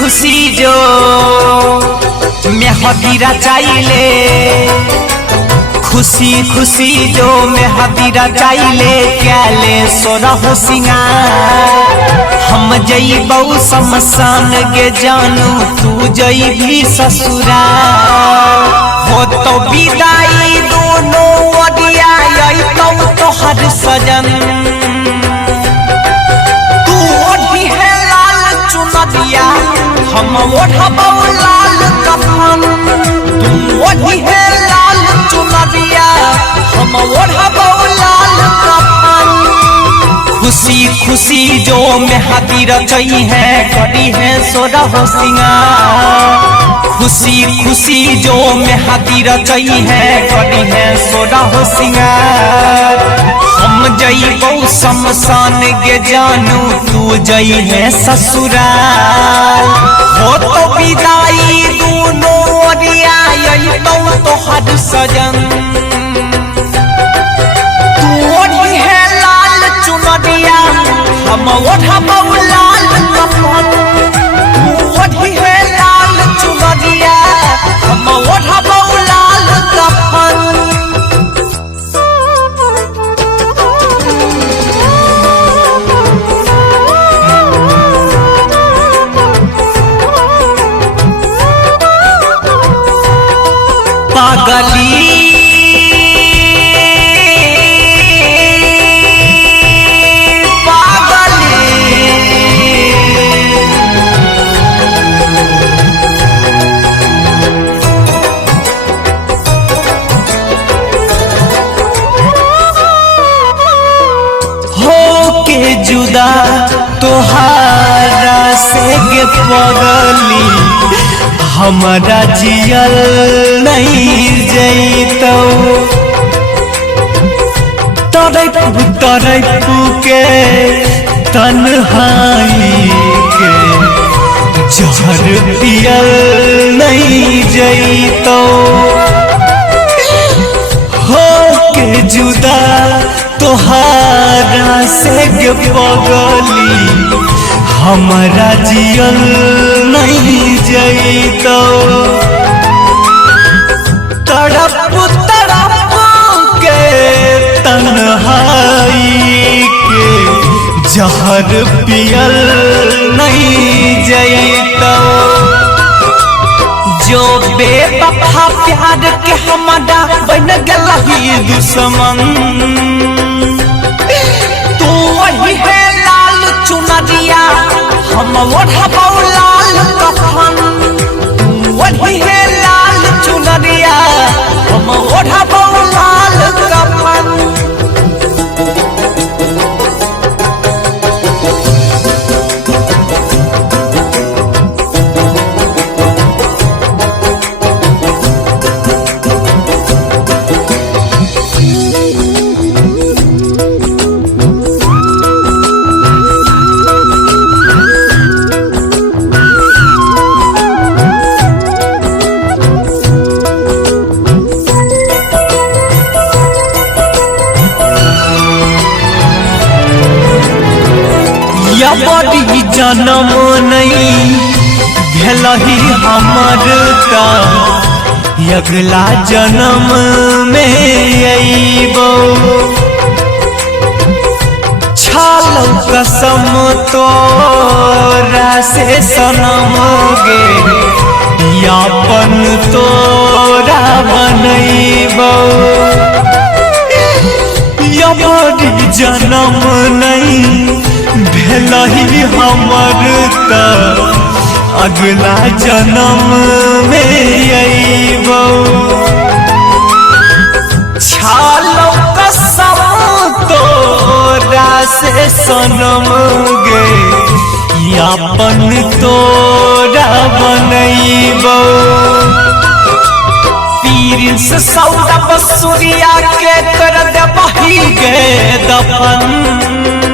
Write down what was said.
खुशी जो मेहंदी रचाइले, खुशी खुशी जो मेहंदी रचाइले, क्या ले सोरह सिंगार। हम जइबौ शमशान के जानू, तू जइबी ससुराल। हो तो विदाई दोनों ओरिया अइतौ तोहर सजन। तू ओढ़ी है लाल चुनरिया, हम ओढ़बौ लाल कफन। तू ओढ़ी है लाल चुनरिया, हम ओढ़बौ लाल कफन। खुशी खुशी जो मेहंदी रचई है, करी है सोरह सिंगार। खुशी खुशी जो मेहंदी रचई है, करी है सोरह सिंगार। हम जइबौ शमशान के जानू, तू जई है ससुराल। हो तो विदाई दोनों ओरिया अइतौ तोहर सजन। तू ओढ़ी है लाल चुनरिया, हम ओढ़बौ लाल कफन। तू ओढ़ी है लाल चुनरिया, हम ओढ़बौ लाल कफन। पागली जुदा तोहारा से गे पगली, हमारा जियल नहीं जइतौ। तरैपू तरैपू के तन्हाई के जहर पियल नहीं जइतौ। हो के जुदा तोहारा से गे पगली, हमारा जियल नहीं जइतौ। तड़प तड़प के तन्हाई के जहर पियल नहीं जइतौ। जो बेवफा प्यार के हमारा बन गलही दुश्मन। तू वही है लाल चुनरिया, हम ओढ़बौ लाल कफन। तू वही है लाल चुनरिया, हम ओढ़बौ लाल कफन। बड़ी जन्म नहीं भेलही हमर का, अगला जन्म में अइबौ। छालौ कसम तोरा से सनम गे, यापन तोरा बनइबौ। बड़ी जन्म नहीं भेलही हमर त, अगला जन्म में अइबौ। छालौ कसम तोरा से सनम गे, यापन तोरा बनइबौ। पीर से सौदा बसुरिया के कर देबही गे दफन।